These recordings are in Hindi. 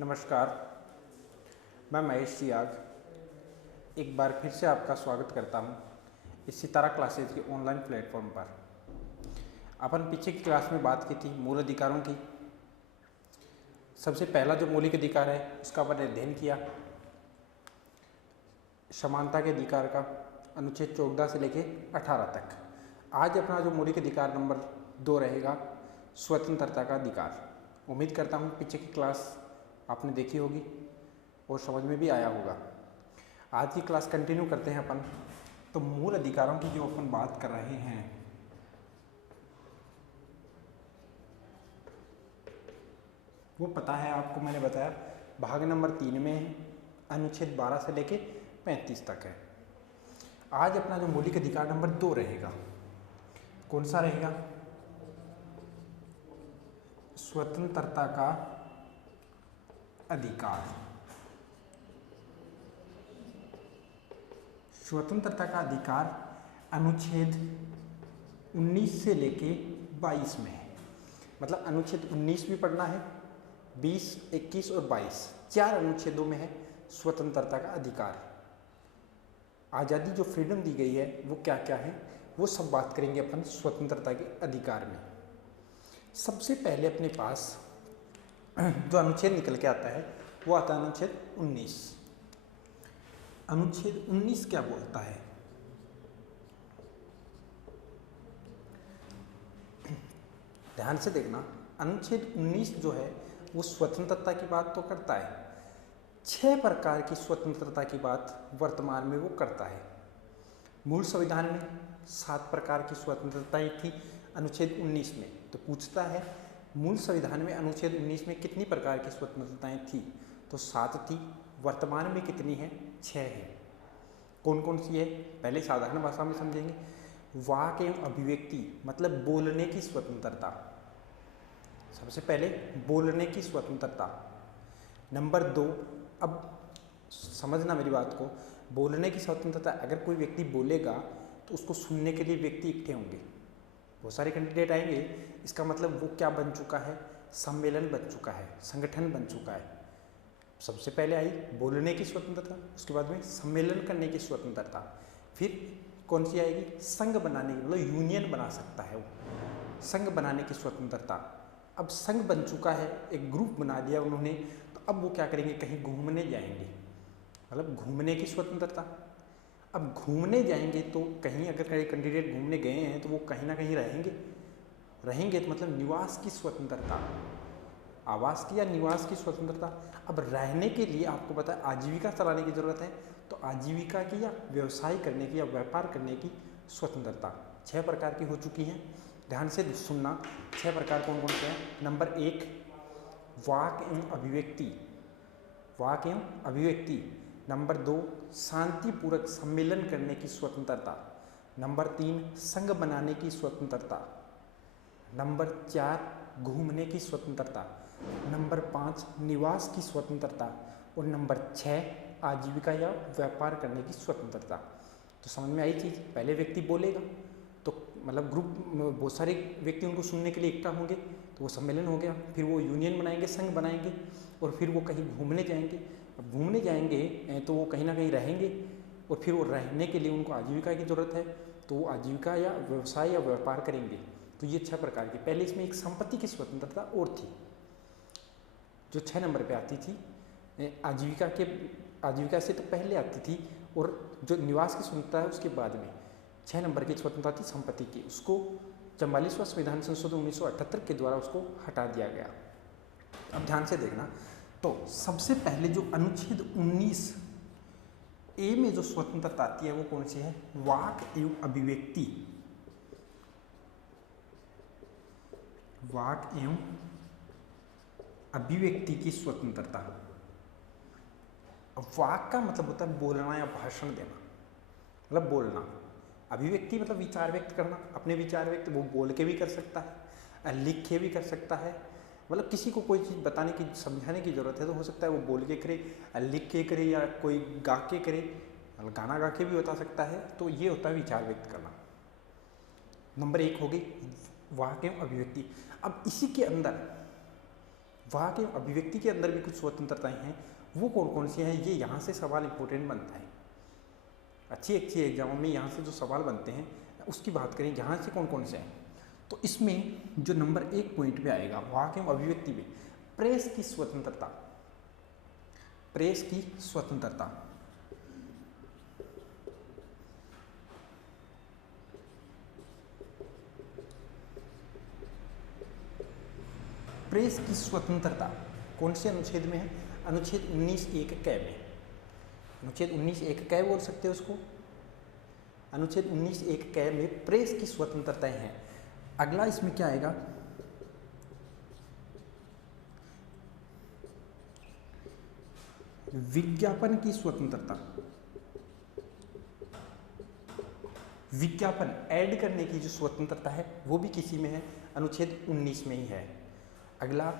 नमस्कार, मैं महेश सियाग एक बार फिर से आपका स्वागत करता हूं इस सितारा क्लासेज के ऑनलाइन प्लेटफॉर्म पर। अपन पीछे की क्लास में बात की थी मूल अधिकारों की। सबसे पहला जो मौलिक अधिकार है उसका अपन ने अध्ययन किया, समानता के अधिकार का, अनुच्छेद 14 से लेके 18 तक। आज अपना जो मौलिक अधिकार नंबर 2 रहेगा, स्वतंत्रता का अधिकार। उम्मीद करता हूँ पीछे की क्लास आपने देखी होगी और समझ में भी आया होगा। आज की क्लास कंटिन्यू करते हैं अपन। तो मूल अधिकारों की जो अपन बात कर रहे हैं, वो पता है आपको, मैंने बताया भाग नंबर 3 में है, अनुच्छेद 12 से लेके 35 तक है। आज अपना जो मौलिक अधिकार नंबर 2 रहेगा, कौन सा रहेगा? स्वतंत्रता का अधिकार। स्वतंत्रता का अधिकार अनुच्छेद 19 से लेके 22 में है। मतलब अनुच्छेद 19 भी पढ़ना है, 20, 21 और 22 4 अनुच्छेदों में है स्वतंत्रता का अधिकार। आज़ादी जो फ्रीडम दी गई है वो क्या क्या है, वो सब बात करेंगे अपन स्वतंत्रता के अधिकार में। सबसे पहले अपने पास जो अनुच्छेद निकल के आता है वो आता है अनुच्छेद 19। अनुच्छेद 19 क्या बोलता है? ध्यान से देखना, अनुच्छेद 19 जो है वो स्वतंत्रता की बात तो करता है। 6 प्रकार की स्वतंत्रता की बात वर्तमान में वो करता है। मूल संविधान में 7 प्रकार की स्वतंत्रताएं थी अनुच्छेद 19 में। तो पूछता है मूल संविधान में अनुच्छेद 19 में कितनी प्रकार की स्वतंत्रताएं थी? तो 7 थी। वर्तमान में कितनी है? 6 है। कौन कौन सी है? पहले साधारण भाषा में समझेंगे। वाक एवं अभिव्यक्ति मतलब बोलने की स्वतंत्रता। सबसे पहले बोलने की स्वतंत्रता। नंबर 2, अब समझना मेरी बात को, बोलने की स्वतंत्रता, अगर कोई व्यक्ति बोलेगा तो उसको सुनने के लिए व्यक्ति इकट्ठे होंगे, बहुत सारे कैंडिडेट आएंगे। इसका मतलब वो क्या बन चुका है? सम्मेलन बन चुका है, संगठन बन चुका है। सबसे पहले आई बोलने की स्वतंत्रता, उसके बाद में सम्मेलन करने की स्वतंत्रता, फिर कौन सी आएगी? संघ बनाने की, मतलब यूनियन बना सकता है वो, संघ बनाने की स्वतंत्रता। अब संघ बन चुका है, एक ग्रुप बना दिया उन्होंने, तो अब वो क्या करेंगे? कहीं घूमने जाएंगे, मतलब घूमने की स्वतंत्रता। अब घूमने जाएंगे तो कहीं, अगर कई कैंडिडेट घूमने गए हैं तो वो कहीं ना कहीं रहेंगे तो मतलब निवास की स्वतंत्रता, आवास की या निवास की स्वतंत्रता। अब रहने के लिए आपको पता है आजीविका चलाने की ज़रूरत है, तो आजीविका की या व्यवसाय करने की या व्यापार करने की स्वतंत्रता 6 प्रकार की हो चुकी हैं। ध्यान से सुनना, 6 प्रकार कौन कौन से हैं? नंबर 1, वाक एवं अभिव्यक्ति, वाक एवं अभिव्यक्ति। नंबर 2, शांतिपूर्वक सम्मेलन करने की स्वतंत्रता। नंबर 3, संघ बनाने की स्वतंत्रता। नंबर 4, घूमने की स्वतंत्रता। नंबर 5, निवास की स्वतंत्रता। और नंबर 6, आजीविका या व्यापार करने की स्वतंत्रता। तो समझ में आई चीज़? पहले व्यक्ति बोलेगा तो मतलब ग्रुप, बहुत सारे व्यक्ति उनको सुनने के लिए इकट्ठा होंगे तो वो सम्मेलन हो गया, फिर वो यूनियन बनाएंगे, संघ बनाएंगे, और फिर वो कहीं घूमने जाएंगे। अब घूमने जाएंगे तो वो कहीं ना कहीं रहेंगे, और फिर वो रहने के लिए उनको आजीविका की ज़रूरत है, तो वो आजीविका या व्यवसाय या व्यापार करेंगे। तो ये 6 प्रकार की। पहले इसमें एक संपत्ति की स्वतंत्रता और थी जो 6 नंबर पे आती थी। आजीविका से तो पहले आती थी, और जो निवास की स्वतंत्रता है उसके बाद में 6 नंबर की स्वतंत्रता थी संपत्ति की। उसको 44वां संविधान संशोधन 1978 के द्वारा उसको हटा दिया गया। अब ध्यान से देखना, तो सबसे पहले जो अनुच्छेद 19 ए में जो स्वतंत्रता आती है वो कौन सी है? वाक एवं अभिव्यक्ति। वाक एवं अभिव्यक्ति की स्वतंत्रता। वाक का मतलब होता है बोलना या भाषण देना, मतलब बोलना। अभिव्यक्ति मतलब विचार व्यक्त करना, अपने विचार व्यक्त वो बोल के भी कर सकता है, लिख के भी कर सकता है। मतलब किसी को कोई चीज़ बताने की, समझाने की ज़रूरत है तो हो सकता है वो बोल के करे, लिख के करे, या कोई गा के करे, गाना गा के भी बता सकता है। तो ये होता है विचार व्यक्त करना। नंबर 1 हो गई वाक एवं अभिव्यक्ति। अब इसी के अंदर वहाँ के अभिव्यक्ति के अंदर भी कुछ स्वतंत्रताएं हैं, वो कौन कौन सी हैं, ये यहाँ से सवाल इंपॉर्टेंट बनता है। अच्छी अच्छी एग्जामों में यहाँ से जो सवाल बनते हैं उसकी बात करें, यहाँ से कौन कौन से हैं। तो इसमें जो नंबर 1 पॉइंट पे आएगा वहाँ के अभिव्यक्ति में प्रेस की स्वतंत्रता, प्रेस की स्वतंत्रता। प्रेस की स्वतंत्रता कौन से अनुच्छेद में है, अनुच्छेद 19(1) क में। अनुच्छेद 19(1) क बोल सकते हो उसको। अनुच्छेद 19(1) क में प्रेस की स्वतंत्रताएं हैं। अगला इसमें क्या आएगा, विज्ञापन की स्वतंत्रता। विज्ञापन ऐड करने की जो स्वतंत्रता है वो भी किसी में है, अनुच्छेद 19 में ही है। अगला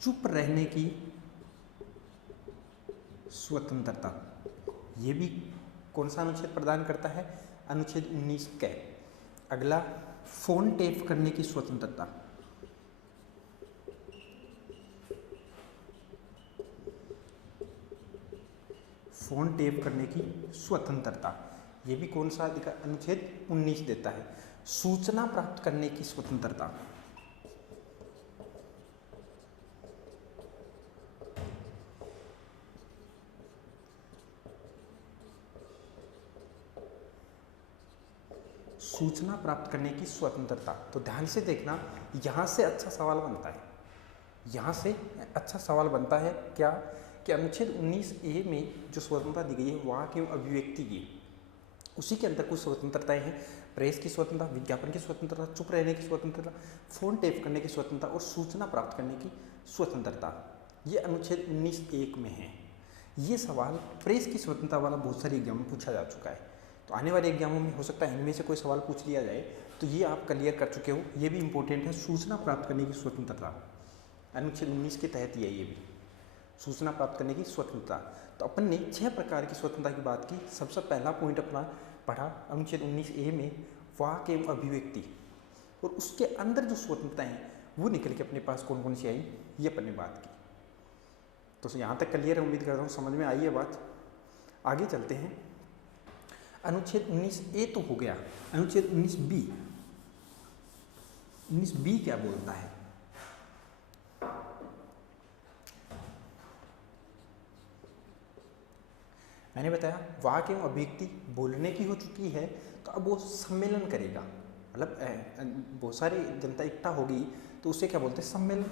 चुप रहने की स्वतंत्रता, ये भी कौन सा अनुच्छेद प्रदान करता है, अनुच्छेद 19 क। अगला फोन टेप करने की स्वतंत्रता, फोन टेप करने की स्वतंत्रता, ये भी कौन सा अनुच्छेद 19 देता है। सूचना प्राप्त करने की स्वतंत्रता, सूचना प्राप्त करने की स्वतंत्रता। तो ध्यान से देखना, यहाँ से अच्छा सवाल बनता है, यहाँ से अच्छा सवाल बनता है क्या, कि अनुच्छेद 19(a) में जो स्वतंत्रता दी गई है वहाँ के अभिव्यक्ति की, उसी के अंदर कुछ स्वतंत्रताएं हैं। प्रेस की स्वतंत्रता, विज्ञापन की स्वतंत्रता, चुप रहने की स्वतंत्रता, फोन टेप करने की स्वतंत्रता और सूचना प्राप्त करने की स्वतंत्रता, ये अनुच्छेद 19(1) में है। ये सवाल प्रेस की स्वतंत्रता वाला बहुत सारे एग्जाम में पूछा जा चुका है। तो आने वाले एग्जामों में हो सकता है इनमें से कोई सवाल पूछ लिया जाए, तो ये आप क्लियर कर चुके हो। ये भी इंपॉर्टेंट है, सूचना प्राप्त करने की स्वतंत्रता, अनुच्छेद 19 के तहत ही है ये भी, सूचना प्राप्त करने की स्वतंत्रता। तो अपन ने 6 प्रकार की स्वतंत्रता की बात की। सबसे पहला पॉइंट अपना पढ़ा अनुच्छेद 19(a) में वाक एवं अभिव्यक्ति, और उसके अंदर जो स्वतंत्रता है वो निकल के अपने पास कौन कौन सी आई, ये अपन ने बात की। तो यहाँ तक क्लियर है, उम्मीद करता हूँ समझ में आई है बात। आगे चलते हैं। अनुच्छेद 19(a) तो हो गया, अनुच्छेद 19(b), 19(b) क्या बोलता है। मैंने बताया वाक एवं अभिव्यक्ति बोलने की हो चुकी है, तो अब वो सम्मेलन करेगा, मतलब बहुत सारी जनता इकट्ठा होगी तो उसे क्या बोलते हैं, सम्मेलन।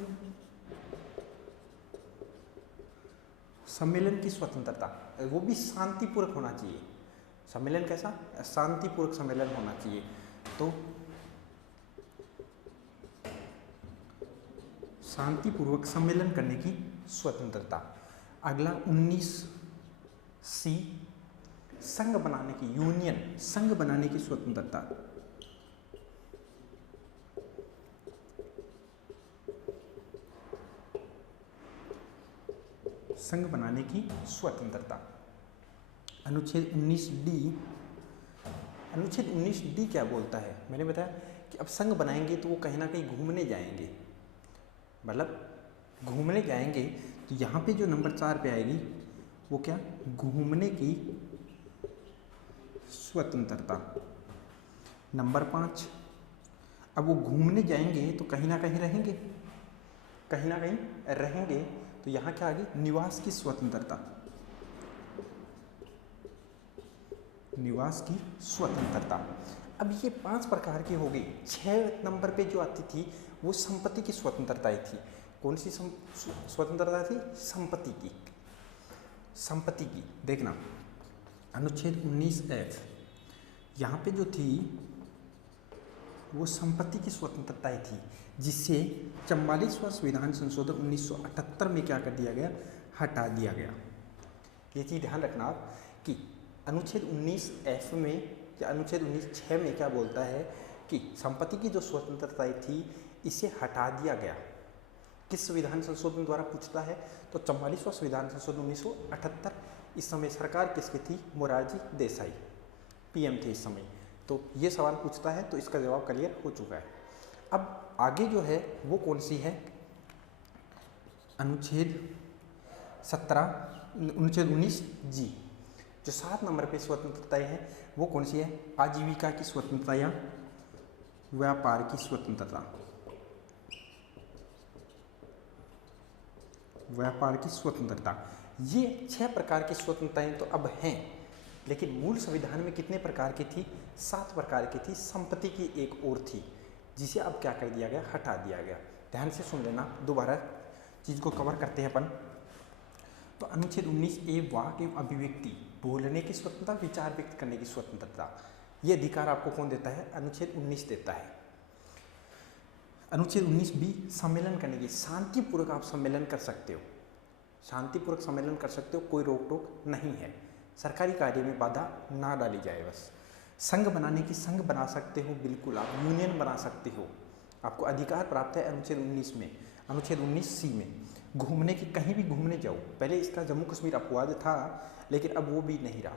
सम्मेलन की स्वतंत्रता, वो भी शांतिपूर्वक होना चाहिए। सम्मेलन कैसा, शांतिपूर्वक सम्मेलन होना चाहिए। तो शांतिपूर्वक सम्मेलन करने की स्वतंत्रता। अगला 19(c), संघ बनाने की, यूनियन, संघ बनाने की स्वतंत्रता। संघ बनाने की स्वतंत्रता। अनुच्छेद 19(d), अनुच्छेद 19(d) क्या बोलता है, मैंने बताया कि अब संघ बनाएंगे तो वो कहीं ना कहीं घूमने जाएंगे, मतलब घूमने जाएंगे। तो यहाँ पे जो नंबर 4 पे आएगी वो क्या, घूमने की स्वतंत्रता। नंबर 5, अब वो घूमने जाएंगे तो कहीं ना कहीं रहेंगे, कहीं ना कहीं रहेंगे। तो यहाँ क्या आ गई, निवास की स्वतंत्रता, निवास की स्वतंत्रता। अब ये 5 प्रकार की हो गई। 6 नंबर पे जो आती थी वो संपत्ति की स्वतंत्रताएं थी। कौन सी स्वतंत्रता थी, संपत्ति की, संपत्ति की। देखना अनुच्छेद 19(f), यहाँ पे जो थी वो संपत्ति की स्वतंत्रताएं थी, जिससे 44वां संविधान संशोधन 1978 में क्या कर दिया गया, हटा दिया गया। ये चीज़ ध्यान रखना आप कि अनुच्छेद 19(f) में या अनुच्छेद 19(6) में क्या बोलता है कि संपत्ति की जो स्वतंत्रताएं थी इसे हटा दिया गया। किस संविधान संशोधन द्वारा पूछता है, तो 44वां संविधान संशोधन 1978। इस समय सरकार किसकी थी, मोरारजी देसाई PM थे इस समय। तो ये सवाल पूछता है, तो इसका जवाब क्लियर हो चुका है। अब आगे जो है वो कौन सी है, अनुच्छेद 19 जी, जो 7 नंबर पे स्वतंत्रताएं हैं वो कौन सी है, आजीविका की स्वतंत्रता या व्यापार की स्वतंत्रता। व्यापार की स्वतंत्रता, ये 6 प्रकार की स्वतंत्रताएं तो अब हैं, लेकिन मूल संविधान में कितने प्रकार की थी, 7 प्रकार की थी। संपत्ति की एक और थी जिसे अब क्या कर दिया गया, हटा दिया गया। ध्यान से सुन लेना, दोबारा चीज को कवर करते हैं अपन। तो अनुच्छेद 19 वाक एवं अभिव्यक्ति, बोलने की स्वतंत्रता, विचार व्यक्त करने की स्वतंत्रता, ये अधिकार आपको कौन देता है, अनुच्छेद 19 देता है। अनुच्छेद 19 सम्मेलन करने की, शांतिपूर्वक आप सम्मेलन कर सकते हो, शांतिपूर्वक सम्मेलन कर सकते हो, कोई रोक टोक नहीं है, सरकारी कार्य में बाधा ना डाली जाए बस। संघ बनाने की, संघ बना सकते हो, बिल्कुल आप यूनियन बना सकते हो, आपको अधिकार प्राप्त है अनुच्छेद 19 में। अनुच्छेद 19C में घूमने की, कहीं भी घूमने जाओ, पहले इसका जम्मू कश्मीर अपवाद था लेकिन अब वो भी नहीं रहा,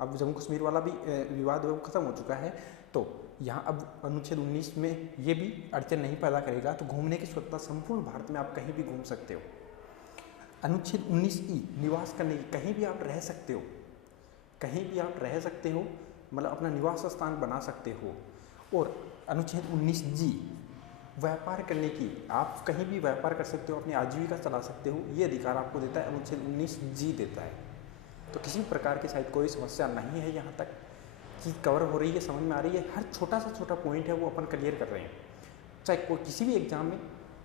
अब जम्मू कश्मीर वाला भी विवाद वो खत्म हो चुका है। तो यहाँ अब अनुच्छेद 19 में ये भी अड़चन नहीं पैदा करेगा। तो घूमने की स्वतंत्रता, संपूर्ण भारत में आप कहीं भी घूम सकते हो। अनुच्छेद 19E निवास करने की, कहीं भी आप रह सकते हो, कहीं भी आप रह सकते हो, मतलब अपना निवास स्थान बना सकते हो। और अनुच्छेद 19G व्यापार करने की, आप कहीं भी व्यापार कर सकते हो, अपनी आजीविका चला सकते हो, ये अधिकार आपको देता है अनुच्छेद 19G देता है। तो किसी प्रकार की शायद कोई समस्या नहीं है, यहाँ तक चीज़ कवर हो रही है, समझ में आ रही है। हर छोटा सा छोटा पॉइंट है वो अपन क्लियर कर रहे हैं, चाहे कोई किसी भी एग्जाम में,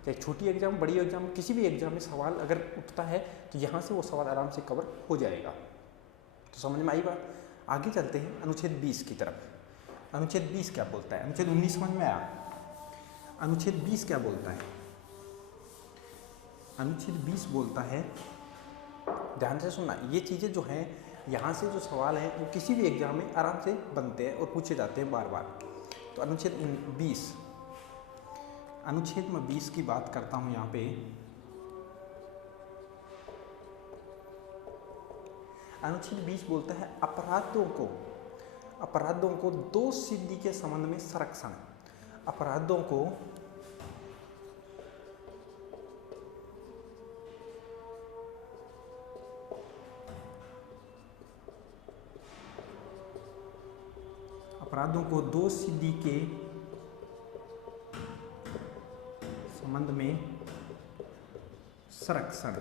चाहे छोटी एग्जाम बड़ी एग्जाम, किसी भी एग्जाम में सवाल अगर उठता है तो यहाँ से वो सवाल आराम से कवर हो जाएगा। तो समझ में आई बात। आगे चलते हैं अनुच्छेद 20 की तरफ। अनुच्छेद 20 क्या बोलता है, अनुच्छेद 19 समझ में आया, अनुच्छेद 20 क्या बोलता है। अनुच्छेद 20 बोलता है, ध्यान से सुनना, ये चीज़ें जो हैं, यहाँ से जो सवाल हैं वो किसी भी एग्जाम में आराम से बनते हैं और पूछे जाते हैं बार बार। तो अनुच्छेद 20, अनुच्छेद में 20 की बात करता हूँ यहाँ पे। अनुच्छेद 20 बोलता है अपराधों को दोष सिद्धि के संबंध में संरक्षण, अपराधों को दोष सिद्धि के संबंध में संरक्षण,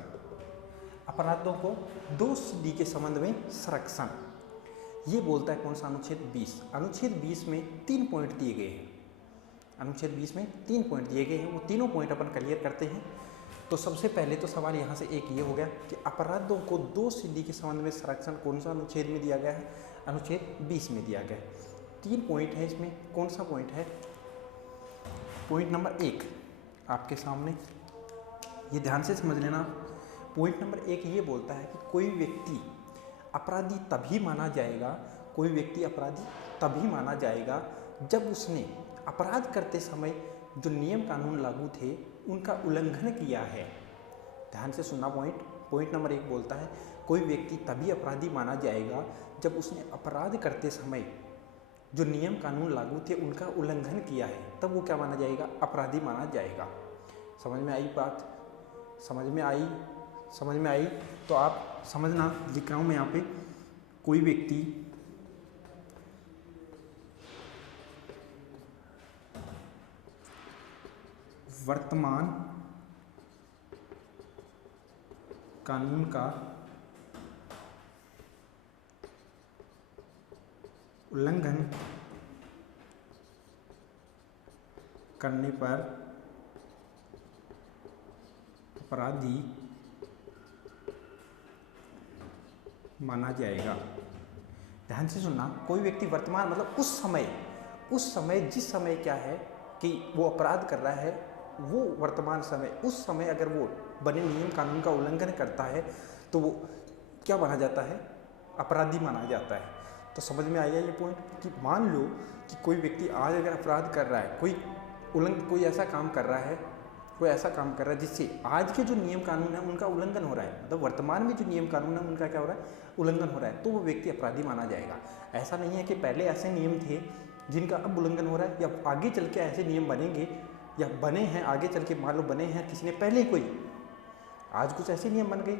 अपराधों को दोष सिद्धि के संबंध में संरक्षण, ये बोलता है कौन सा, अनुच्छेद 20। अनुच्छेद 20 में 3 पॉइंट दिए गए हैं, अनुच्छेद 20 में 3 पॉइंट दिए गए हैं, वो तीनों पॉइंट अपन क्लियर करते हैं। तो सबसे पहले तो सवाल यहाँ से एक ये हो गया कि अपराधों को दोष सिद्धि के संबंध में संरक्षण कौन सा अनुच्छेद में दिया गया है, अनुच्छेद 20 में दिया गया है। 3 पॉइंट है इसमें, कौन सा पॉइंट है, पॉइंट नंबर 1 आपके सामने, ये ध्यान से समझ लेना। पॉइंट नंबर 1 ये बोलता है कि कोई व्यक्ति अपराधी तभी माना जाएगा, कोई व्यक्ति अपराधी तभी माना जाएगा जब उसने अपराध करते समय जो नियम कानून लागू थे उनका उल्लंघन किया है। ध्यान से सुनना पॉइंट नंबर 1 बोलता है कोई व्यक्ति तभी अपराधी माना जाएगा जब उसने अपराध करते समय जो नियम कानून लागू थे उनका उल्लंघन किया है, तब वो क्या माना जाएगा, अपराधी माना जाएगा। समझ में आई बात, समझ में आई। तो आप समझना, लिख रहा हूँ मैं यहाँ पे, कोई व्यक्ति वर्तमान कानून का उल्लंघन करने पर अपराधी माना जाएगा। ध्यान से सुनना, कोई व्यक्ति वर्तमान मतलब उस समय जिस समय क्या है कि वो अपराध कर रहा है, वो वर्तमान समय, उस समय अगर वो बने नियम कानून का उल्लंघन करता है तो वो क्या माना जाता है, अपराधी माना जाता है। तो समझ में आया ये पॉइंट कि मान लो कि कोई व्यक्ति आज अगर अपराध कर रहा है, कोई ऐसा काम कर रहा है कोई ऐसा काम कर रहा है जिससे आज के जो नियम कानून है उनका उल्लंघन हो रहा है, मतलब वर्तमान में जो नियम कानून है उनका क्या हो रहा है, उल्लंघन हो रहा है, तो वो व्यक्ति अपराधी माना जाएगा। ऐसा नहीं है कि पहले ऐसे नियम थे जिनका अब उल्लंघन हो रहा है, या आगे चल के ऐसे नियम बनेंगे या बने हैं, आगे चल के मान लो बने हैं किसी ने पहले ही, कोई आज कुछ ऐसे नियम बन गए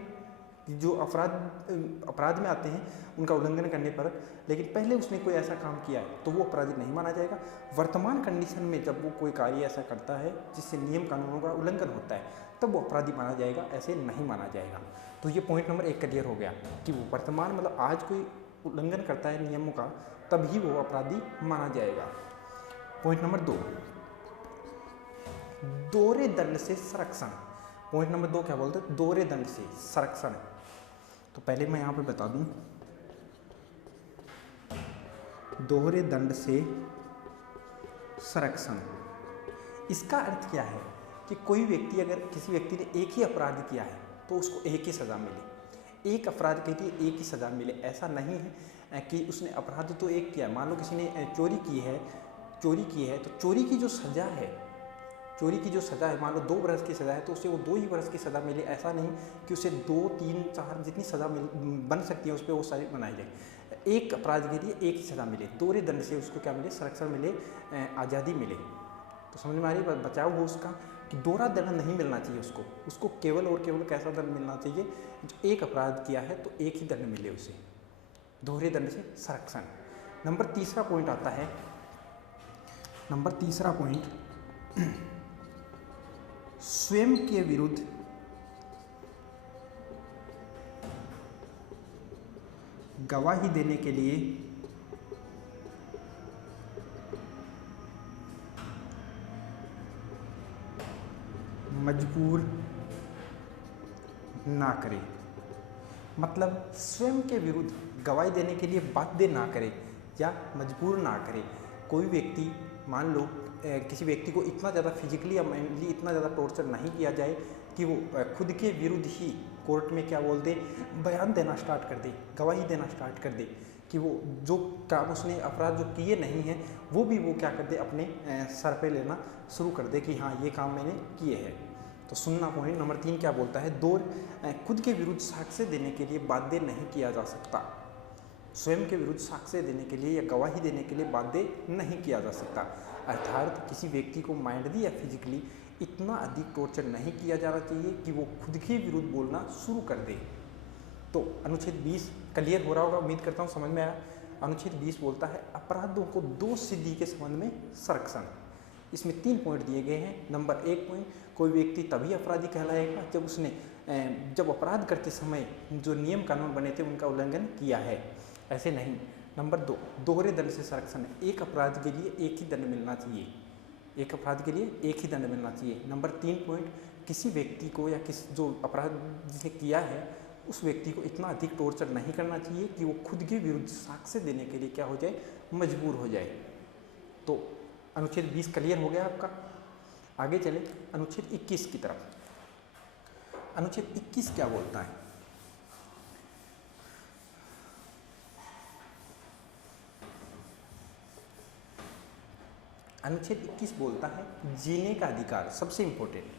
कि जो अपराध में आते हैं उनका उल्लंघन करने पर, लेकिन पहले उसने कोई ऐसा काम किया है तो वो अपराधी नहीं माना जाएगा। वर्तमान कंडीशन में जब वो कोई कार्य ऐसा करता है जिससे नियम कानूनों का उल्लंघन होता है तब वो अपराधी माना जाएगा, ऐसे नहीं माना जाएगा। तो ये पॉइंट नंबर 1 क्लियर हो गया कि वो वर्तमान मतलब आज कोई उल्लंघन करता है नियमों का तभी वो अपराधी माना जाएगा। पॉइंट नंबर 2, दोहरे दंड से संरक्षण। पॉइंट नंबर 2 क्या बोलते हैं, दोहरे दंड से संरक्षण। तो पहले मैं यहाँ पे बता दूं, दोहरे दंड से संरक्षण, इसका अर्थ क्या है कि कोई व्यक्ति, अगर किसी व्यक्ति ने एक ही अपराध किया है तो उसको एक ही सज़ा मिले, एक अपराध के लिए एक ही सज़ा मिले। ऐसा नहीं है कि उसने अपराध तो एक किया, मान लो किसी ने चोरी की है तो चोरी की जो सज़ा है, चोरी की जो सज़ा है मान लो 2 वर्ष की सज़ा है तो उसे वो 2 ही वर्ष की सज़ा मिले। ऐसा नहीं कि उसे 2, 3, 4 जितनी सज़ा बन सकती है उस पर वो सारी बनाई जाए। एक अपराध के लिए एक ही सज़ा मिले, दोहरे दंड से उसको क्या मिले, संरक्षण मिले, आज़ादी मिले। तो समझ में आ रही, बचाव हो उसका कि दोहरा दंड नहीं मिलना चाहिए उसको केवल और केवल कैसा दंड मिलना चाहिए, जो एक अपराध किया है तो एक ही दंड मिले उसे, दोहरे दंड से संरक्षण। नंबर 3 पॉइंट आता है, नंबर 3 पॉइंट, स्वयं के विरुद्ध गवाही देने के लिए मजबूर ना करे। मतलब स्वयं के विरुद्ध गवाही देने के लिए बाध्य ना करे या मजबूर ना करे। कोई व्यक्ति, मान लो किसी व्यक्ति को इतना ज़्यादा फिजिकली या मेंटली इतना ज़्यादा टॉर्चर नहीं किया जाए कि वो खुद के विरुद्ध ही कोर्ट में क्या बोल दे, बयान देना स्टार्ट कर दे, गवाही देना स्टार्ट कर दे कि वो जो काम उसने अपराध जो किए नहीं हैं वो भी वो क्या कर दे, अपने सर पे लेना शुरू कर दे कि हाँ ये काम मैंने किए हैं। तो सुनना पॉइंट नंबर 3 क्या बोलता है, खुद के विरुद्ध साक्ष्य देने के लिए बाध्य नहीं किया जा सकता। स्वयं के विरुद्ध साक्ष्य देने के लिए या गवाही देने के लिए बाध्य नहीं किया जा सकता। अर्थात किसी व्यक्ति को माइंडली या फिजिकली इतना अधिक टॉर्चर नहीं किया जाना चाहिए कि वो खुद के विरुद्ध बोलना शुरू कर दे। तो अनुच्छेद 20 क्लियर हो रहा होगा, उम्मीद करता हूँ समझ में आया। अनुच्छेद 20 बोलता है अपराधों को दोष सिद्धि के संबंध में संरक्षण। इसमें 3 पॉइंट दिए गए हैं। नंबर 1 पॉइंट, कोई व्यक्ति तभी अपराधी कहलाएगा जब अपराध करते समय जो नियम कानून बने थे उनका उल्लंघन किया है, ऐसे नहीं। नंबर 2, दोहरे दंड से संरक्षण, एक अपराध के लिए एक ही दंड मिलना चाहिए, एक अपराध के लिए एक ही दंड मिलना चाहिए। नंबर 3 पॉइंट, किसी व्यक्ति को या जो अपराध जिसने किया है उस व्यक्ति को इतना अधिक टॉर्चर नहीं करना चाहिए कि वो खुद के विरुद्ध साक्ष्य देने के लिए क्या हो जाए, मजबूर हो जाए। तो अनुच्छेद 20 क्लियर हो गया आपका। आगे चले अनुच्छेद 21 की तरफ। अनुच्छेद 21 क्या बोलता है, अनुच्छेद 21 बोलता है जीने का अधिकार। सबसे इंपॉर्टेंट,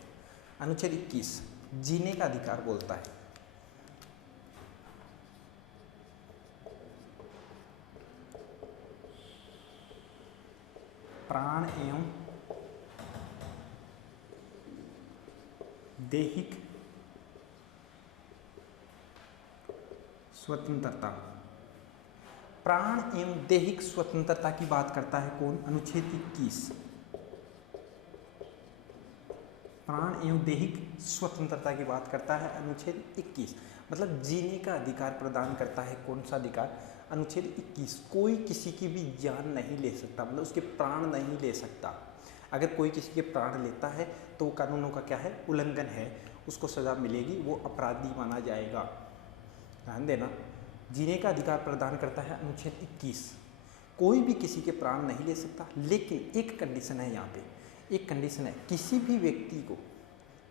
अनुच्छेद 21 जीने का अधिकार बोलता है। प्राण एवं दैहिक स्वतंत्रता, प्राण एवं दैहिक स्वतंत्रता की बात करता है कौन, अनुच्छेद 21। प्राण एवं दैहिक स्वतंत्रता की बात करता है अनुच्छेद 21। मतलब जीने का अधिकार प्रदान करता है कौन सा अधिकार, अनुच्छेद 21। कोई किसी की भी जान नहीं ले सकता, मतलब उसके प्राण नहीं ले सकता। अगर कोई किसी के प्राण लेता है तो कानूनों का क्या है, उल्लंघन है, उसको सज़ा मिलेगी, वो अपराधी माना जाएगा। ध्यान देना, जीने का अधिकार प्रदान करता है अनुच्छेद 21। कोई भी किसी के प्राण नहीं ले सकता, लेकिन एक कंडीशन है यहाँ पे, एक कंडीशन है, किसी भी व्यक्ति को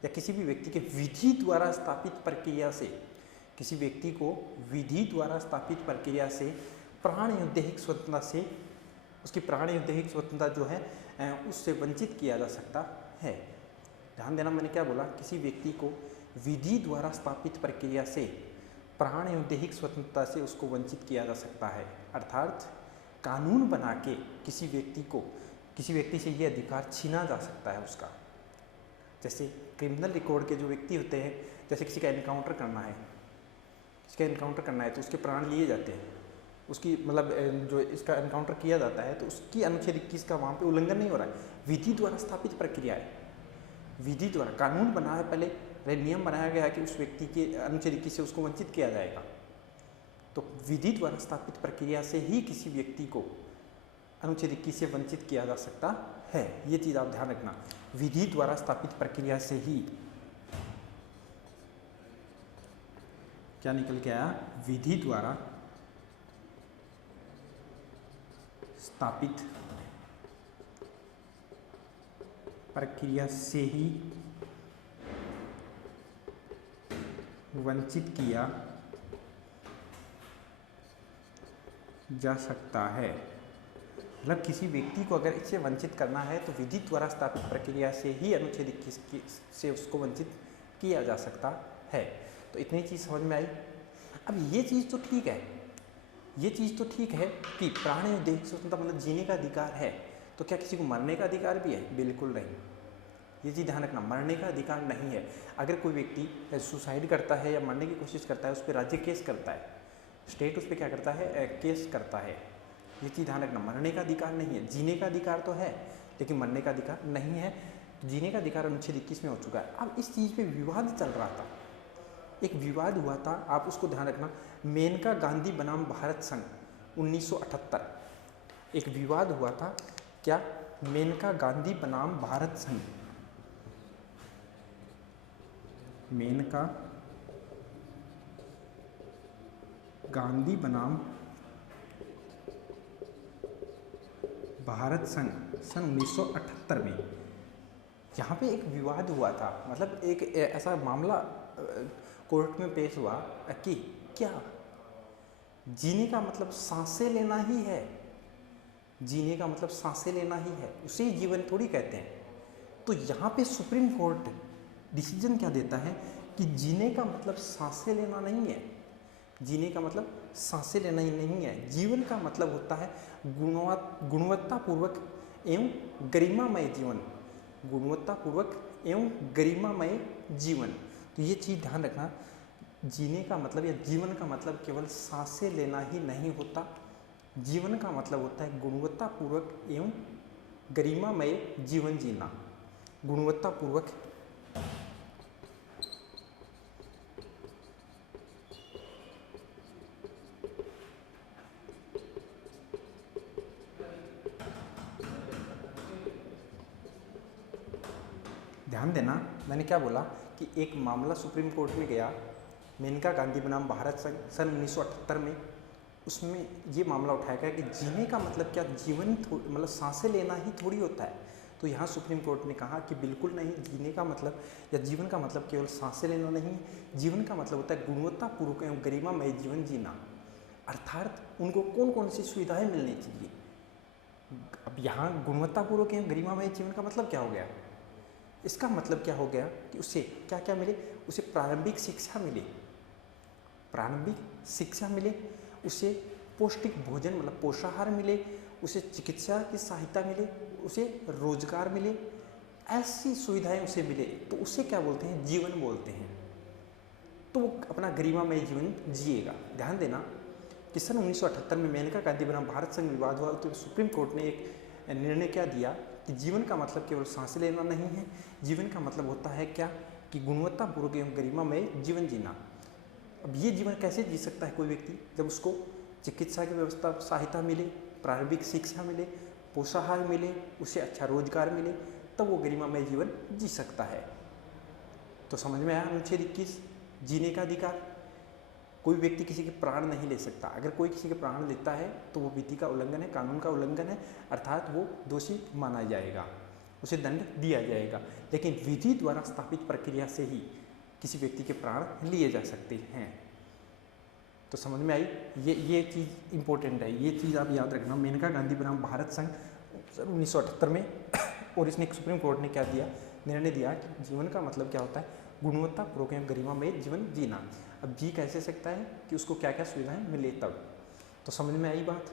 या किसी भी व्यक्ति के विधि द्वारा स्थापित प्रक्रिया से, किसी व्यक्ति को विधि द्वारा स्थापित प्रक्रिया से प्राण एवं दैहिक स्वतंत्रता से, उसकी प्राण एवं दैहिक स्वतंत्रता जो है उससे वंचित किया जा सकता है। ध्यान देना, मैंने क्या बोला, किसी व्यक्ति को विधि द्वारा स्थापित प्रक्रिया से प्राण एवं दैहिक स्वतंत्रता से उसको वंचित किया जा सकता है। अर्थात कानून बना के किसी व्यक्ति से ये अधिकार छीना जा सकता है उसका। जैसे क्रिमिनल रिकॉर्ड के जो व्यक्ति होते हैं, जैसे किसी का एनकाउंटर करना है तो उसके प्राण लिए जाते हैं, उसकी मतलब जो इसका एनकाउंटर किया जाता है तो उसकी अनुच्छेद 21 का वहाँ पे उल्लंघन नहीं हो रहा है। विधि द्वारा स्थापित प्रक्रिया है, विधि द्वारा कानून बना है, पहले नियम बनाया गया है कि उस व्यक्ति के अनुच्छेद 21 से उसको वंचित किया जाएगा। तो विधि द्वारा स्थापित प्रक्रिया से ही किसी व्यक्ति को अनुच्छेद 21 से वंचित किया जा सकता है। ये चीज़ आप ध्यान रखना, विधि द्वारा स्थापित प्रक्रिया से ही क्या निकल के आया, विधि द्वारा स्थापित प्रक्रिया से ही वंचित किया जा सकता है। मतलब किसी व्यक्ति को अगर इससे वंचित करना है तो विधि द्वारा स्थापित प्रक्रिया से ही अनुच्छेद 21 से उसको वंचित किया जा सकता है। तो इतनी चीज़ समझ में आई। अब ये चीज़ तो ठीक है कि प्राण एवं दैहिक स्वतंत्रता मतलब जीने का अधिकार है, तो क्या किसी को मरने का अधिकार भी है? बिल्कुल नहीं। ये चीज़ ध्यान रखना, मरने का अधिकार नहीं है। अगर कोई व्यक्ति सुसाइड करता है या मरने की कोशिश करता है, उस पर राज्य केस करता है, स्टेट उस पर क्या करता है, केस करता है। ये चीज़ ध्यान रखना, मरने का अधिकार नहीं है। जीने का अधिकार तो है लेकिन मरने का अधिकार नहीं है। जीने का अधिकार अनुच्छेद 21 में हो चुका है। अब इस चीज़ पे विवाद चल रहा था, एक विवाद हुआ था, आप उसको ध्यान रखना। मेनका गांधी बनाम भारत संघ 1978 एक विवाद हुआ था। क्या? मेनका गांधी बनाम भारत संघ, मेनका गांधी बनाम भारत संघ सन 1978 में यहाँ पे एक विवाद हुआ था। मतलब एक ऐसा मामला कोर्ट में पेश हुआ कि क्या जीने का मतलब सांसें लेना ही है, जीने का मतलब सांसें लेना ही है, उसे जीवन थोड़ी कहते हैं। तो यहाँ पे सुप्रीम कोर्ट डिसीजन क्या देता है कि जीने का मतलब सांसें लेना नहीं है, जीने का मतलब सांसें लेना ही नहीं है। जीवन का मतलब होता है गुणवत्तापूर्वक एवं गरिमामय जीवन, गुणवत्तापूर्वक एवं गरिमामय जीवन। तो ये चीज़ ध्यान रखना, जीने का मतलब या जीवन का मतलब केवल सांसें लेना ही नहीं होता। जीवन का मतलब होता है गुणवत्तापूर्वक एवं गरिमामय जीवन जीना। गुणवत्तापूर्वक ध्यान देना, मैंने क्या बोला कि एक मामला सुप्रीम कोर्ट में गया, मेनका गांधी बनाम भारत संघ सन 1978 में। उसमें ये मामला उठाया गया कि जीने का मतलब क्या, जीवन मतलब सांसें लेना ही थोड़ी होता है। तो यहाँ सुप्रीम कोर्ट ने कहा कि बिल्कुल नहीं, जीने का मतलब या जीवन का मतलब केवल सांसें लेना नहीं, जीवन का मतलब होता है गुणवत्तापूर्वक एवं गरिमामय जीवन जीना। अर्थात उनको कौन कौन सी सुविधाएँ मिलनी चाहिए। अब यहाँ गुणवत्तापूर्वक एवं गरिमामय जीवन का मतलब क्या हो गया, इसका मतलब क्या हो गया कि उसे क्या क्या मिले, उसे प्रारंभिक शिक्षा मिले, प्रारंभिक शिक्षा मिले, उसे पौष्टिक भोजन मतलब पोषाहार मिले, उसे चिकित्सा की सहायता मिले, उसे रोजगार मिले, ऐसी सुविधाएं उसे मिले, तो उसे क्या बोलते हैं, जीवन बोलते हैं। तो वो अपना गरिमामय जीवन जिएगा। ध्यान देना कि सन 1978 में मेनका गांधी बनाम भारत संघ विवाद हुआ, तो सुप्रीम कोर्ट ने एक निर्णय क्या दिया कि जीवन का मतलब केवल सांसें लेना नहीं है, जीवन का मतलब होता है क्या कि गुणवत्तापूर्वक एवं गरिमामय जीवन जीना। अब ये जीवन कैसे जी सकता है कोई व्यक्ति, जब उसको चिकित्सा की व्यवस्था सहायता मिले, प्रारंभिक शिक्षा मिले, पोषाहार मिले, उसे अच्छा रोजगार मिले, तब वो गरिमामय जीवन जी सकता है। तो समझ में आया अनुच्छेद 21 जीने का अधिकार। कोई व्यक्ति किसी के प्राण नहीं ले सकता। अगर कोई किसी के प्राण लेता है तो वो विधि का उल्लंघन है, कानून का उल्लंघन है, अर्थात वो दोषी माना जाएगा, उसे दंड दिया जाएगा। लेकिन विधि द्वारा स्थापित प्रक्रिया से ही किसी व्यक्ति के प्राण लिए जा सकते हैं। तो समझ में आई, ये चीज़ इंपॉर्टेंट है, ये चीज़ आप याद रखना। मेनका गांधी बनाम भारत संघ 1978 में, और इसने सुप्रीम कोर्ट ने क्या दिया निर्णय दिया कि जीवन का मतलब क्या होता है, गुणवत्तापूर्वक एवं गरिमामय जीवन जीना। अब जी कैसे सकता है कि उसको क्या क्या सुविधाएं मिले तब। तो समझ में आई बात,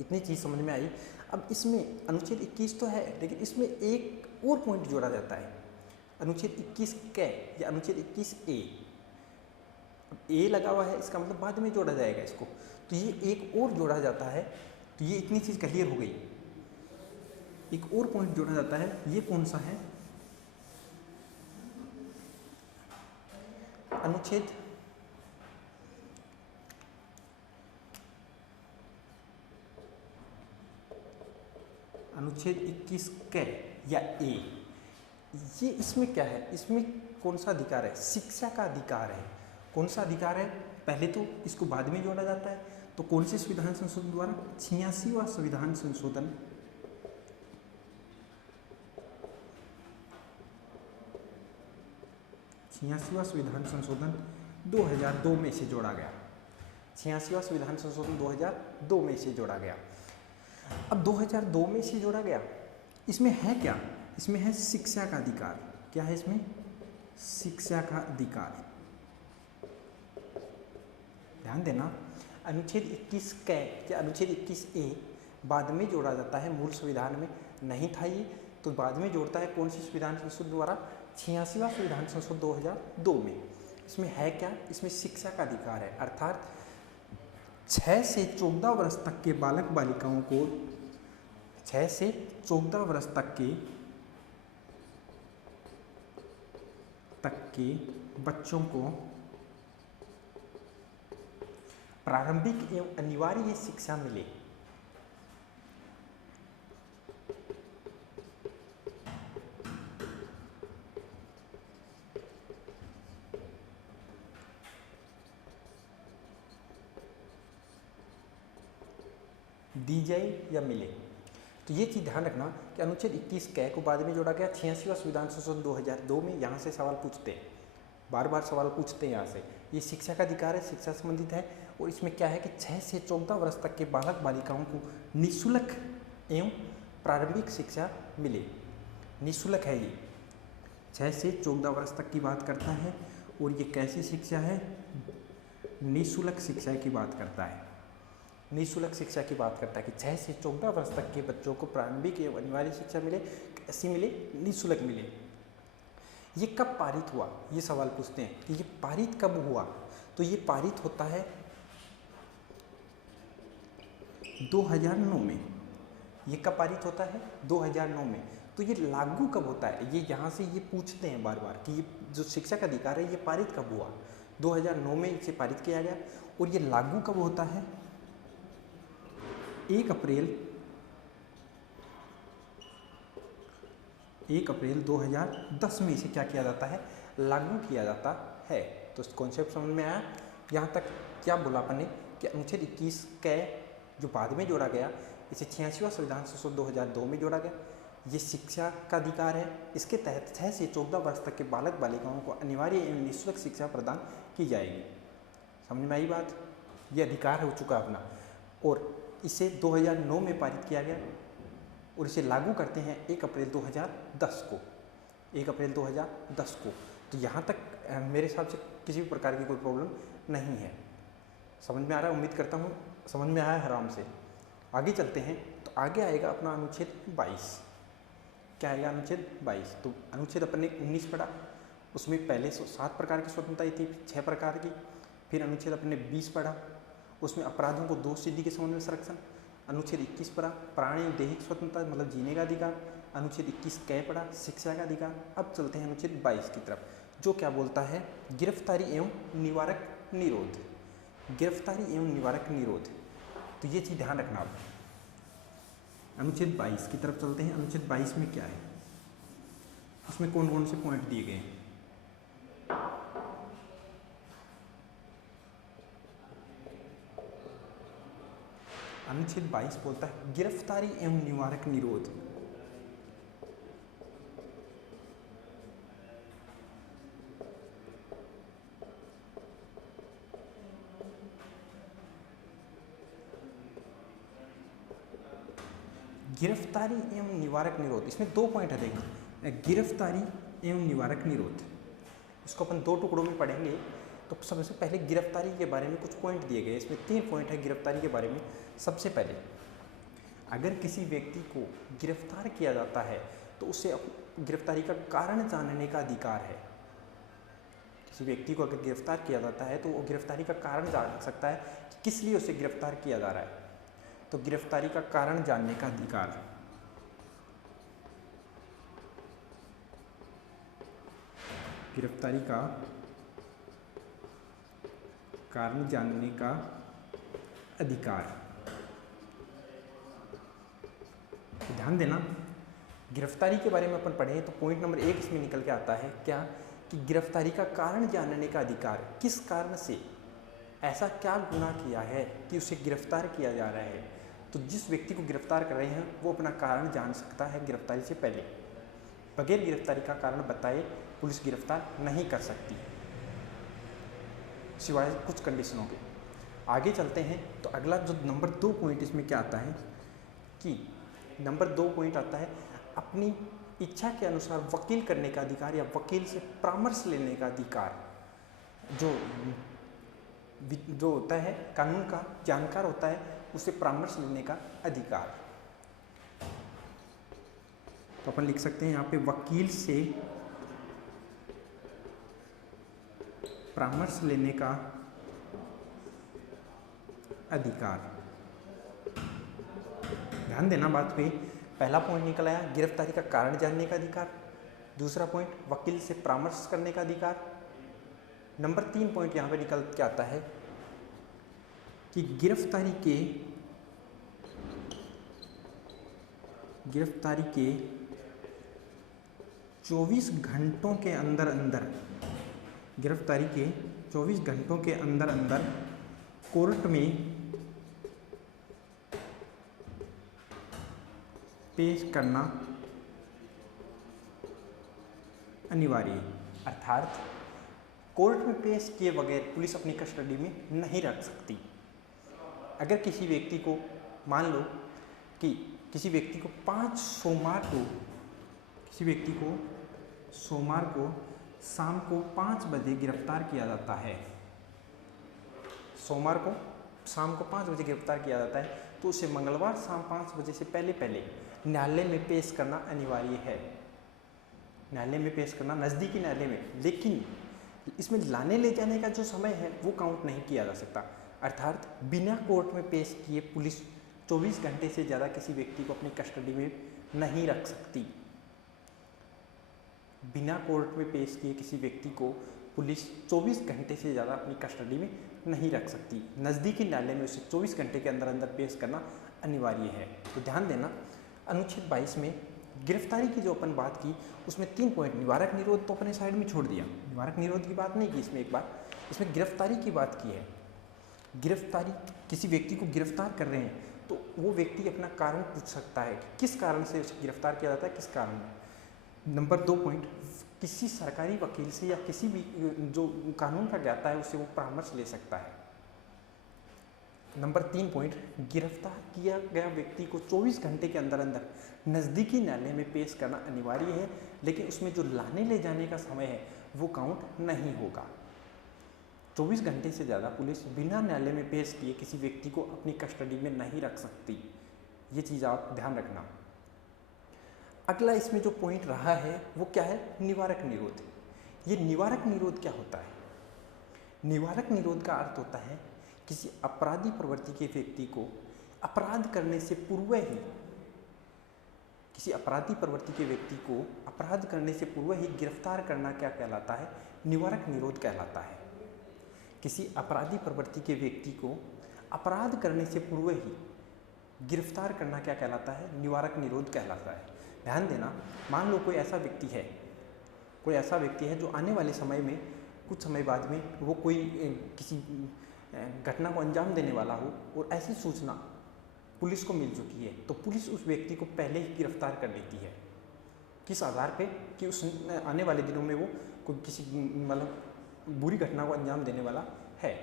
इतनी चीज़ समझ में आई। अब इसमें अनुच्छेद 21 तो है, लेकिन इसमें एक और पॉइंट जोड़ा जाता है, अनुच्छेद 21 कै या अनुच्छेद 21 ए। ए लगा हुआ है, इसका मतलब बाद में जोड़ा जाएगा इसको, तो ये एक और जोड़ा जाता है। तो ये इतनी चीज़ क्लियर हो गई। एक और पॉइंट जोड़ा जाता है, ये कौन सा है, अनुच्छेद अनुच्छेद 21 कै या ए। ये इसमें क्या है, इसमें कौन सा अधिकार है, शिक्षा का अधिकार है। कौन सा अधिकार है, पहले तो इसको बाद में जोड़ा जाता है, तो कौन से संविधान संशोधन द्वारा, 86वां संविधान संशोधन 86वां संविधान संशोधन 2002 में से जोड़ा गया। 86वां संविधान संशोधन 2002 में से जोड़ा गया। अब 2002 में से जोड़ा गया, इसमें है क्या, इसमें है शिक्षा का अधिकार। क्या है इसमें, शिक्षा का अधिकार। ध्यान देना, अनुच्छेद 21 कै या अनुच्छेद 21 ए बाद में जोड़ा जाता है, मूल संविधान में नहीं था ये, तो बाद में जोड़ता है कौन सी संविधान संशोधन द्वारा, 86वां संविधान संशोधन 2002 में। इसमें है क्या, इसमें शिक्षा का अधिकार है, अर्थात 6 से 14 वर्ष तक के बालक बालिकाओं को, 6 से 14 वर्ष तक के बच्चों को प्रारंभिक एवं अनिवार्य शिक्षा मिले। दी जाए या मिले। तो ये चीज़ ध्यान रखना कि अनुच्छेद 21 कै को बाद में जोड़ा गया, 86वां संविधान संशोधन 2002 में। यहाँ से सवाल पूछते हैं, बार बार सवाल पूछते हैं यहाँ से। ये शिक्षा का अधिकार है, शिक्षा संबंधित है, और इसमें क्या है कि 6 से 14 वर्ष तक के बालक बालिकाओं को निःशुल्क एवं प्रारंभिक शिक्षा मिले। निःशुल्क है ये, 6 से 14 वर्ष तक की बात करता है, और ये कैसी शिक्षा है, निःशुल्क शिक्षा की बात करता है। निःशुल्क शिक्षा की बात करता है कि 6 से 14 वर्ष तक के बच्चों को प्रारंभिक एवं अनिवार्य शिक्षा मिले। कैसी मिले, निःशुल्क मिले। ये कब पारित हुआ, ये सवाल पूछते हैं कि ये पारित कब हुआ। तो ये पारित होता है 2009 में। ये कब पारित होता है, 2009 में। तो ये लागू कब होता है, ये यहाँ से ये पूछते हैं बार बार कि ये जो शिक्षा का अधिकार है ये पारित कब हुआ। 2009 में इसे पारित किया गया, और ये लागू कब होता है, 1 अप्रैल 2010 में इसे क्या किया जाता है, लागू किया जाता है। तो कॉन्सेप्ट समझ में आया। यहाँ तक क्या बोला अपन ने कि अनुच्छेद 21 कै जो बाद में जोड़ा गया, इसे 86वां संविधान संशोधन 2002 में जोड़ा गया। ये शिक्षा का अधिकार है, इसके तहत 6 से 14 वर्ष तक के बालक बालिकाओं को अनिवार्य एवं निःशुल्क शिक्षा प्रदान की जाएगी। समझ में आई बात, ये अधिकार हो चुका अपना, और इसे 2009 में पारित किया गया, और इसे लागू करते हैं 1 अप्रैल 2010 को, 1 अप्रैल 2010 को। तो यहाँ तक मेरे हिसाब से किसी भी प्रकार की कोई प्रॉब्लम नहीं है। समझ में आ रहा है, उम्मीद करता हूँ समझ में आया है आराम से। आगे चलते हैं, तो आगे आएगा अपना अनुच्छेद 22। क्या आएगा, अनुच्छेद 22। तो अनुच्छेद अपन ने 19 पढ़ा, उसमें पहले 7 प्रकार की स्वतंत्रता थी, 6 प्रकार की। फिर अनुच्छेद अपन ने 20 पढ़ा, उसमें अपराधों को दोष सिद्धि के संबंध में संरक्षण। अनुच्छेद 21 पढ़ा, प्राणी दैहिक स्वतंत्रता मतलब जीने का अधिकार। अनुच्छेद 21 कै पढ़ा, शिक्षा का अधिकार। अब चलते हैं अनुच्छेद 22 की तरफ, जो क्या बोलता है, गिरफ्तारी एवं निवारक निरोध। गिरफ्तारी एवं निवारक निरोध, तो ये चीज़ ध्यान रखना आप। अनुच्छेद 22 की तरफ चलते हैं। अनुच्छेद 22 में क्या है, उसमें कौन कौन से पॉइंट दिए गए हैं। अनुच्छेद 22 बोलता है गिरफ्तारी एवं निवारक निरोध। गिरफ्तारी एवं निवारक निरोध, इसमें 2 पॉइंट है। देखिए, गिरफ्तारी एवं निवारक निरोध, इसको अपन दो टुकड़ों में पढ़ेंगे। तो सबसे पहले गिरफ्तारी के बारे में कुछ पॉइंट दिए गए, इसमें 3 पॉइंट है गिरफ्तारी के बारे में। सबसे पहले, अगर किसी व्यक्ति को गिरफ्तार किया जाता है तो उसे गिरफ्तारी का कारण जानने का अधिकार है। किसी व्यक्ति को अगर गिरफ्तार किया जाता है तो वो गिरफ्तारी का कारण जान सकता है कि किस लिए उसे गिरफ्तार किया जा रहा है। तो गिरफ्तारी का कारण जानने का अधिकार, गिरफ्तारी का कारण जानने का अधिकार। तो ध्यान देना, गिरफ्तारी के बारे में अपन पढ़े तो पॉइंट नंबर 1 इसमें निकल के आता है क्या, कि गिरफ्तारी का कारण जानने का अधिकार। किस कारण से, ऐसा क्या गुनाह किया है कि उसे गिरफ्तार किया जा रहा है। तो जिस व्यक्ति को गिरफ्तार कर रहे हैं वो अपना कारण जान सकता है गिरफ्तारी से पहले। बगैर गिरफ्तारी का कारण बताए पुलिस गिरफ्तार नहीं कर सकती, सिवाय कुछ कंडीशनों के। आगे चलते हैं तो अगला जो नंबर 2 पॉइंट इसमें क्या आता है, कि नंबर 2 पॉइंट आता है अपनी इच्छा के अनुसार वकील करने का अधिकार या वकील से परामर्श लेने का अधिकार। जो होता है कानून का जानकार होता है उसे परामर्श लेने का अधिकार। तो अपन लिख सकते हैं यहाँ पे वकील से परामर्श लेने का अधिकार। ध्यान देना बात पे, पहला पॉइंट निकल आया गिरफ्तारी का कारण जानने का अधिकार, दूसरा पॉइंट वकील से परामर्श करने का अधिकार। नंबर 3 पॉइंट यहाँ पे निकल के आता है कि गिरफ्तारी के 24 घंटों के अंदर अंदर, गिरफ्तारी के 24 घंटों के अंदर अंदर कोर्ट में पेश करना अनिवार्य है। अर्थात कोर्ट में पेश किए बगैर पुलिस अपनी कस्टडी में नहीं रख सकती। अगर किसी व्यक्ति को, मान लो कि किसी व्यक्ति को सोमवार को शाम को 5 बजे गिरफ्तार किया जाता है, सोमवार को शाम को 5 बजे गिरफ्तार किया जाता है, तो उसे मंगलवार शाम 5 बजे से पहले न्यायालय में पेश करना अनिवार्य है। न्यायालय में पेश करना, नज़दीकी न्यायालय में। लेकिन इसमें लाने ले जाने का जो समय है वो काउंट नहीं किया जा सकता। अर्थात बिना कोर्ट में पेश किए पुलिस 24 घंटे से ज़्यादा किसी व्यक्ति को अपनी कस्टडी में नहीं रख सकती। बिना कोर्ट में पेश किए किसी व्यक्ति को पुलिस 24 घंटे से ज़्यादा अपनी कस्टडी में नहीं रख सकती। नज़दीकी न्यायालय में उसे 24 घंटे के अंदर अंदर पेश करना अनिवार्य है। तो ध्यान देना, अनुच्छेद 22 में गिरफ्तारी की जो अपन बात की उसमें 3 पॉइंट, निवारक निरोध तो अपने साइड में छोड़ दिया, निवारक निरोध की बात नहीं की इसमें, एक बार इसमें गिरफ्तारी की बात की है। गिरफ्तारी, किसी व्यक्ति को गिरफ्तार कर रहे हैं तो वो व्यक्ति अपना कारण पूछ सकता है कि किस कारण से उसे गिरफ्तार किया जाता है, किस कारण। नंबर 2 पॉइंट, किसी सरकारी वकील से या किसी भी जो कानून का ज्ञाता है उससे वो परामर्श ले सकता है। नंबर 3 पॉइंट, गिरफ्तार किया गया व्यक्ति को 24 घंटे के अंदर अंदर नज़दीकी न्यायालय में पेश करना अनिवार्य है, लेकिन उसमें जो लाने ले जाने का समय है वो काउंट नहीं होगा। 24 घंटे से ज़्यादा पुलिस बिना न्यायालय में पेश किए किसी व्यक्ति को अपनी कस्टडी में नहीं रख सकती। ये चीज़ आप ध्यान रखना। अगला इसमें जो पॉइंट रहा है वो क्या है, निवारक निरोध। ये निवारक निरोध क्या होता है? निवारक निरोध का अर्थ होता है किसी अपराधी प्रवृत्ति के व्यक्ति को अपराध करने से पूर्व ही, किसी अपराधी प्रवृत्ति के व्यक्ति को अपराध करने से पूर्व ही गिरफ्तार करना क्या कहलाता है, निवारक निरोध कहलाता है। किसी अपराधी प्रवृत्ति के व्यक्ति को अपराध करने से पूर्व ही गिरफ्तार करना क्या कहलाता है, निवारक निरोध कहलाता है। ध्यान देना, मान लो कोई ऐसा व्यक्ति है जो आने वाले समय में, कुछ समय बाद में वो कोई किसी घटना को अंजाम देने वाला हो और ऐसी सूचना पुलिस को मिल चुकी है, तो पुलिस उस व्यक्ति को पहले ही गिरफ्तार कर लेती है। किस आधार पे? कि उस आने वाले दिनों में वो कोई किसी मतलब बुरी घटना को अंजाम देने वाला है।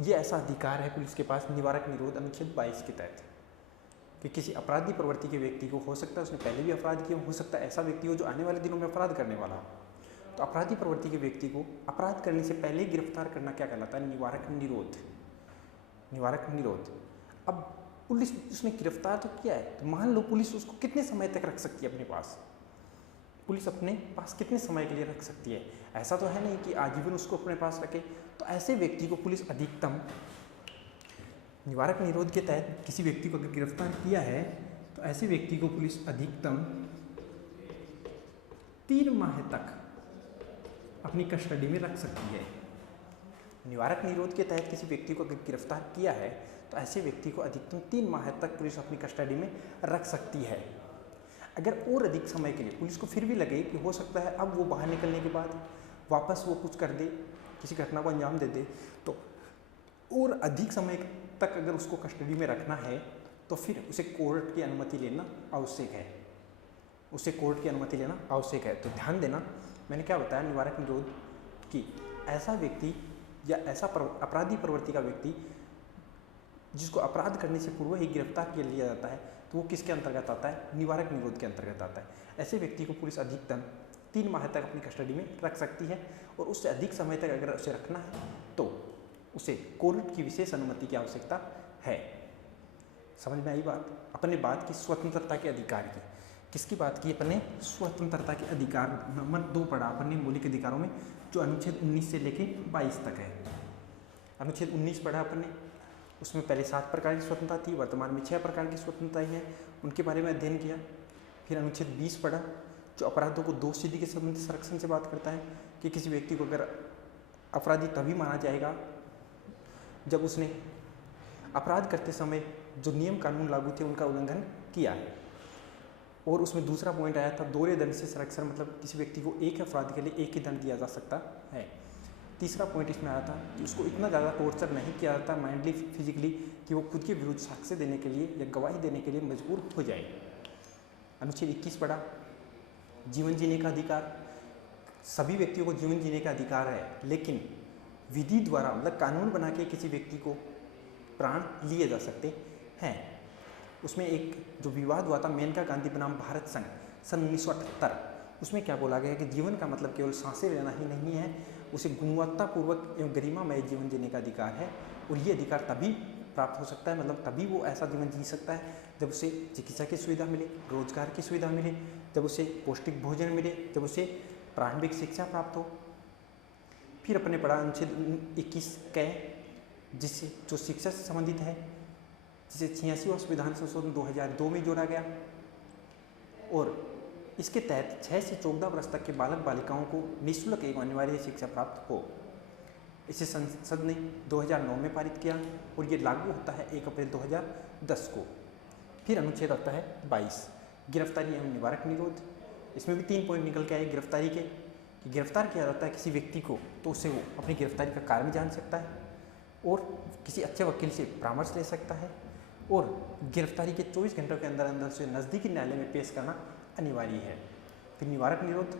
ये ऐसा अधिकार है पुलिस के पास, निवारक निरोध अनुच्छेद 22 के तहत। कि किसी अपराधी प्रवृत्ति के व्यक्ति को, हो सकता है उसने पहले भी अपराध किया, हो सकता है ऐसा व्यक्ति हो जो आने वाले दिनों में अपराध करने वाला हो, तो अपराधी प्रवृत्ति के व्यक्ति को अपराध करने से पहले ही गिरफ्तार करना क्या कहलाता है? निवारक निरोध। निवारक निरोध। अब पुलिस उसने गिरफ्तार तो किया है, तो मान लो पुलिस उसको कितने समय तक रख सकती है अपने पास? पुलिस अपने पास कितने समय के लिए रख सकती है? ऐसा तो है नहीं कि आजीवन उसको अपने पास रखे। तो ऐसे व्यक्ति को पुलिस अधिकतम निवारक निरोध के तहत किसी व्यक्ति को अगर गिरफ्तार किया है तो ऐसे व्यक्ति को पुलिस अधिकतम 3 माह तक अपनी कस्टडी में रख सकती है। निवारक निरोध के तहत किसी व्यक्ति को अगर गिरफ्तार किया है तो ऐसे व्यक्ति को अधिकतम 3 माह तक पुलिस अपनी कस्टडी में रख सकती है। अगर और अधिक समय के लिए पुलिस को फिर भी लगे कि हो सकता है अब वो बाहर निकलने के बाद वापस वो कुछ कर दे, किसी घटना को अंजाम दे दे, तो और अधिक समय तक अगर उसको कस्टडी में रखना है तो फिर उसे कोर्ट की अनुमति लेना आवश्यक है। उसे कोर्ट की अनुमति लेना आवश्यक है। तो ध्यान देना, मैंने क्या बताया निवारक निरोध कि ऐसा व्यक्ति या ऐसा अपराधी प्रवृत्ति का व्यक्ति जिसको अपराध करने से पूर्व ही गिरफ्तार कर लिया जाता है, तो वो किसके अंतर्गत आता है? निवारक निरोध के अंतर्गत आता है। ऐसे व्यक्ति को पुलिस अधिकतम 3 माह तक अपनी कस्टडी में रख सकती है, और उससे अधिक समय तक अगर उसे रखना है तो उसे कोर्ट की विशेष अनुमति की आवश्यकता है। समझ में आई बात? अपने बात की स्वतंत्रता के अधिकार की। किसकी बात की? अपने स्वतंत्रता के अधिकार नंबर 2 पढ़ा अपन ने मौलिक अधिकारों में, जो अनुच्छेद 19 से लेके 22 तक है। अनुच्छेद 19 पढ़ा अपन ने, उसमें पहले 7 प्रकार की स्वतंत्रता थी, वर्तमान में 6 प्रकार की स्वतंत्रताएं हैं, उनके बारे में अध्ययन किया। फिर अनुच्छेद 20 पढ़ा, जो अपराधों को दोष सिद्धि के संबंधित संरक्षण से बात करता है कि किसी व्यक्ति को अगर अपराधी तभी माना जाएगा जब उसने अपराध करते समय जो नियम कानून लागू थे उनका उल्लंघन किया है। और उसमें दूसरा पॉइंट आया था दोहरे दंड से संरक्षण, मतलब किसी व्यक्ति को एक अपराध के लिए एक ही दंड दिया जा सकता है। तीसरा पॉइंट इसमें आया था कि उसको इतना ज़्यादा टॉर्चर नहीं किया जाता माइंडली फिजिकली कि वो खुद के विरुद्ध साक्ष्य देने के लिए या गवाही देने के लिए मजबूर हो जाए। अनुच्छेद 21 पढ़ा, जीवन जीने का अधिकार। सभी व्यक्तियों को जीवन जीने का अधिकार है, लेकिन विधि द्वारा मतलब कानून बना के किसी व्यक्ति को प्राण लिए जा सकते हैं। उसमें एक जो विवाद हुआ था मेनका गांधी बनाम भारत संघ सन 1978, उसमें क्या बोला गया कि जीवन का मतलब केवल सांसें लेना ही नहीं है, उसे गुणवत्तापूर्वक एवं गरिमामय जीवन जीने का अधिकार है। और ये अधिकार तभी प्राप्त हो सकता है, मतलब तभी वो ऐसा जीवन जी सकता है जब उसे चिकित्सा की सुविधा मिले, रोजगार की सुविधा मिले, जब उसे पौष्टिक भोजन मिले, जब उसे प्रारंभिक शिक्षा प्राप्त हो। फिर अपने पढ़ा अनुच्छेद 21 क, जिससे जो शिक्षा से संबंधित है, जिसे 86वां संविधान संशोधन 2002 में जोड़ा गया। और इसके तहत 6 से 14 वर्ष तक के बालक बालिकाओं को निःशुल्क एवं अनिवार्य शिक्षा प्राप्त हो। इसे संसद ने 2009 में पारित किया और ये लागू होता है 1 अप्रैल 2010 को। फिर अनुच्छेद आता है 22, गिरफ्तारी एवं निवारक निरोध। इसमें भी 3 पॉइंट निकल के आए गिरफ्तारी के, कि गिरफ्तार किया जाता है किसी व्यक्ति को तो उससे वो अपनी गिरफ्तारी का कारण जान सकता है और किसी अच्छे वकील से परामर्श ले सकता है, और गिरफ्तारी के 24 घंटों के अंदर अंदर से नज़दीकी न्यायालय में पेश करना अनिवार्य है। फिर निवारक निरोध,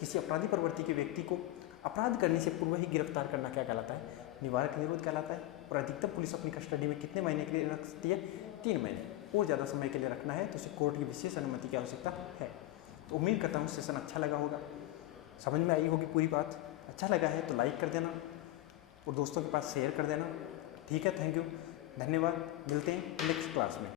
किसी अपराधी प्रवृत्ति के व्यक्ति को अपराध करने से पूर्व ही गिरफ्तार करना क्या कहलाता है? निवारक निरोध कहलाता है। और अधिकतम पुलिस अपनी कस्टडी में कितने महीने के लिए रख सकती है? 3 महीने। और ज़्यादा समय के लिए रखना है तो उसे कोर्ट की विशेष अनुमति की आवश्यकता है। तो उम्मीद करता हूँ सेशन अच्छा लगा होगा, समझ में आई होगी पूरी बात। अच्छा लगा है तो लाइक कर देना और दोस्तों के पास शेयर कर देना। ठीक है, थैंक यू, धन्यवाद। मिलते हैं नेक्स्ट क्लास में।